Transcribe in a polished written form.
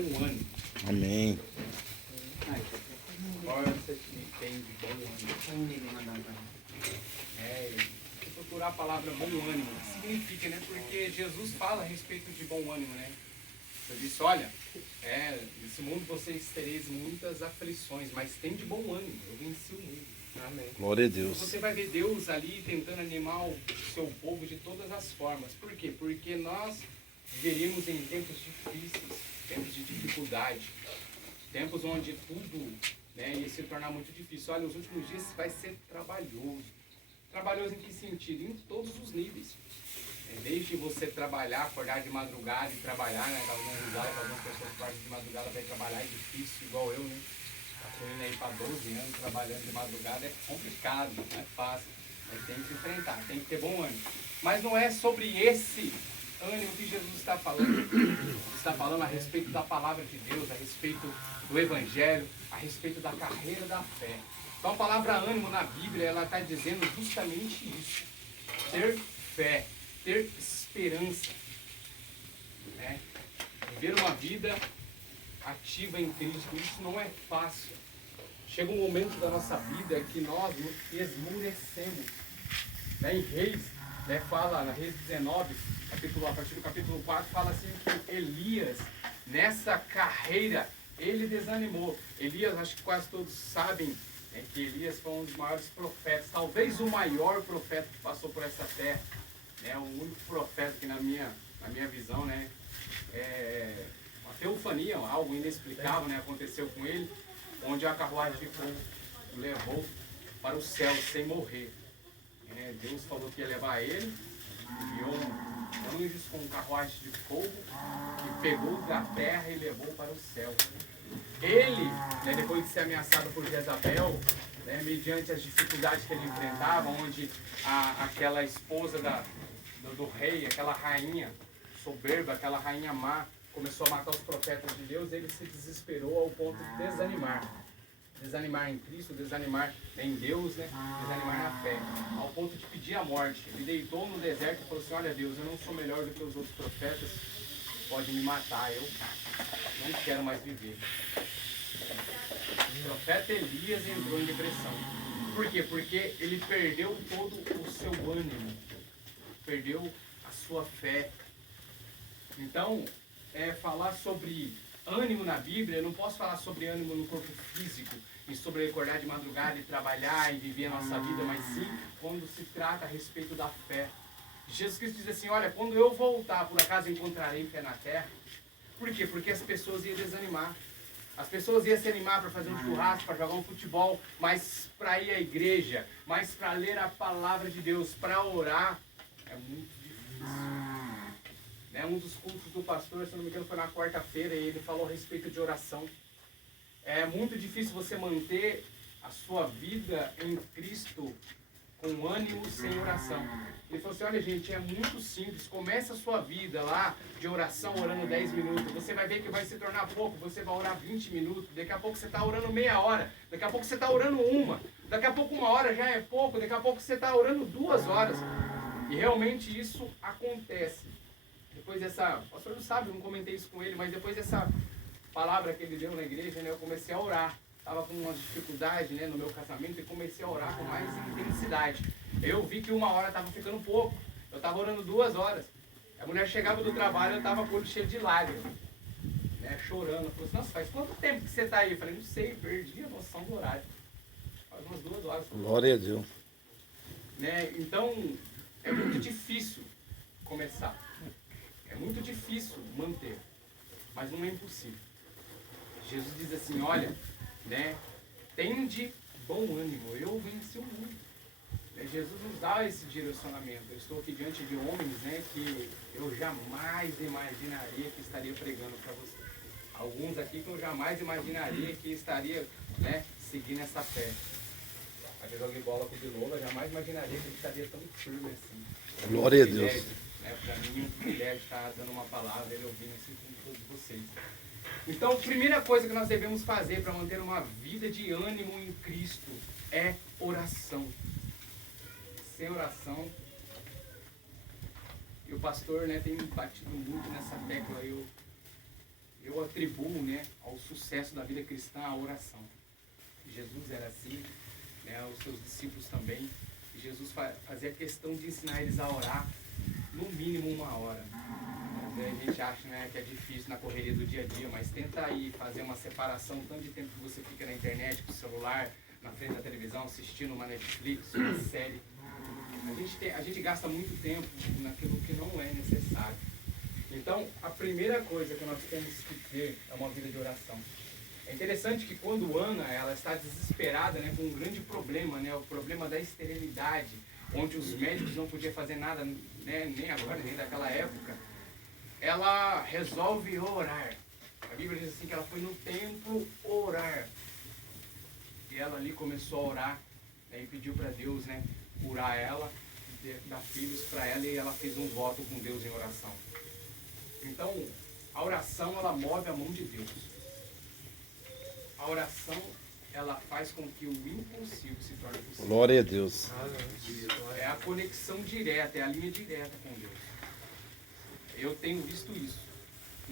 ânimo. Amém. Qual você tem de bom ânimo? Procurar a palavra bom ânimo. O que significa, né? Porque Jesus fala a respeito de bom ânimo, né? Ele disse, olha, nesse mundo vocês tereis muitas aflições, mas tem de bom ânimo. Eu venci o mundo. Amém. Glória a Deus. Você vai ver Deus ali tentando animar o seu povo de todas as formas. Por quê? Porque nós viveríamos em tempos difíceis, tempos de dificuldade, tempos onde tudo, né, ia se tornar muito difícil. Olha, os últimos dias vai ser trabalhoso. Trabalhoso em que sentido? Em todos os níveis. Desde você trabalhar, acordar de madrugada e trabalhar, né? Algumas pessoas acordam de madrugada para ir trabalhar, é difícil, igual eu, né? Estou indo aí para 12 anos trabalhando de madrugada, é complicado, não é fácil. Mas tem que se enfrentar, tem que ter bom ânimo. Mas não é sobre esse ânimo que Jesus está falando. Ele está falando a respeito da palavra de Deus, a respeito do Evangelho, a respeito da carreira da fé. Então a palavra ânimo na Bíblia, ela está dizendo justamente isso. Ter fé, ter esperança. Né? Viver uma vida ativa em Cristo, isso não é fácil. Chega um momento da nossa vida que nós esmurecemos. Né? Em Reis, né, fala, na Reis 19, a partir do capítulo 4, fala assim que Elias, nessa carreira, ele desanimou. Elias, acho que quase todos sabem, que Elias foi um dos maiores profetas, talvez o maior profeta que passou por essa terra. O único profeta que na minha visão, né, uma teofania, algo inexplicável, né, aconteceu com ele, onde a carruagem de fogo o levou para o céu sem morrer. Deus falou que ia levar ele, enviou anjos com carruagem de fogo, que pegou da terra e levou para o céu. Ele, né, depois de ser ameaçado por Jezabel, né, mediante as dificuldades que ele enfrentava, onde aquela esposa do rei, aquela rainha soberba, aquela rainha má, começou a matar os profetas de Deus, ele se desesperou ao ponto de desanimar. Desanimar em Cristo, desanimar em Deus, né? Desanimar na fé, ao ponto de pedir a morte. Ele deitou no deserto e falou assim, olha Deus, eu não sou melhor do que os outros profetas, pode me matar, eu não quero mais viver. O profeta Elias entrou em depressão. Por quê? Porque ele perdeu todo o seu ânimo, perdeu a sua fé. Então, falar sobre ânimo na Bíblia, eu não posso falar sobre ânimo no corpo físico, e sobre acordar de madrugada e trabalhar e viver a nossa vida, mas sim quando se trata a respeito da fé. Jesus Cristo diz assim, olha, quando eu voltar, por acaso encontrarei fé na terra. Por quê? Porque as pessoas iam desanimar. As pessoas iam se animar para fazer um churrasco, para jogar um futebol, mas para ir à igreja, mas para ler a palavra de Deus, para orar, é muito difícil. Um dos cultos do pastor, se não me engano, foi na quarta-feira, e ele falou a respeito de oração. É muito difícil você manter a sua vida em Cristo com ânimo sem oração. Ele falou assim, olha gente, é muito simples, comece a sua vida lá de oração, orando 10 minutos, você vai ver que vai se tornar pouco, você vai orar 20 minutos, daqui a pouco você está orando meia hora, daqui a pouco você está orando uma, daqui a pouco 1 hora já é pouco, daqui a pouco você está orando 2 horas. E realmente isso acontece. Depois dessa, o pastor não sabe, eu não comentei isso com ele, mas depois dessa palavra que ele deu na igreja, né, eu comecei a orar. Estava com umas dificuldades, né, no meu casamento, e comecei a orar com mais intensidade. Eu vi que 1 hora estava ficando pouco. Eu estava orando 2 horas. A mulher chegava do trabalho, eu estava com o olho cheio de lágrimas, né, chorando. Ela falou assim, nossa, faz quanto tempo que você está aí? Eu falei, não sei, perdi a noção do horário. Faz umas 2 horas. Glória a Deus. Né, então, é muito difícil começar. É muito difícil manter, mas não é impossível. Jesus diz assim, olha, né, tende bom ânimo, eu venci o mundo. Jesus nos dá esse direcionamento. Eu estou aqui diante de homens, né, que eu jamais imaginaria que estaria pregando para você. Alguns aqui que eu jamais imaginaria que estaria, né, seguindo essa fé. Às vezes joguei bola com o Bilola, jamais imaginaria que ele estaria tão firme assim. Glória a Deus. Para mim, um privilégio estar dando uma palavra, ele ouvindo assim com todos vocês. Então, a primeira coisa que nós devemos fazer para manter uma vida de ânimo em Cristo é oração. Sem oração, e o pastor, né, tem batido muito nessa tecla. Eu eu atribuo, né, ao sucesso da vida cristã a oração. Jesus era assim, né, os seus discípulos também. E Jesus fazia questão de ensinar eles a orar no mínimo 1 hora. Às vezes a gente acha, né, que é difícil na correria do dia a dia, mas tenta aí fazer uma separação tanto de tempo que você fica na internet, com o celular, na frente da televisão, assistindo uma Netflix, uma série. A gente gasta muito tempo naquilo que não é necessário. Então, a primeira coisa que nós temos que ter é uma vida de oração. É interessante que quando Ana, ela está desesperada, né, com um grande problema, né, o problema da esterilidade, onde os médicos não podiam fazer nada, né, nem agora, nem daquela época, ela resolve orar. A Bíblia diz assim que ela foi no templo orar. E ela ali começou a orar, né, e pediu para Deus, né, curar ela, dar filhos para ela, e ela fez um voto com Deus em oração. Então, a oração, ela move a mão de Deus. A oração, ela faz com que o impossível se torne possível. Glória a Deus. É a conexão direta, é a linha direta com Deus. Eu tenho visto isso.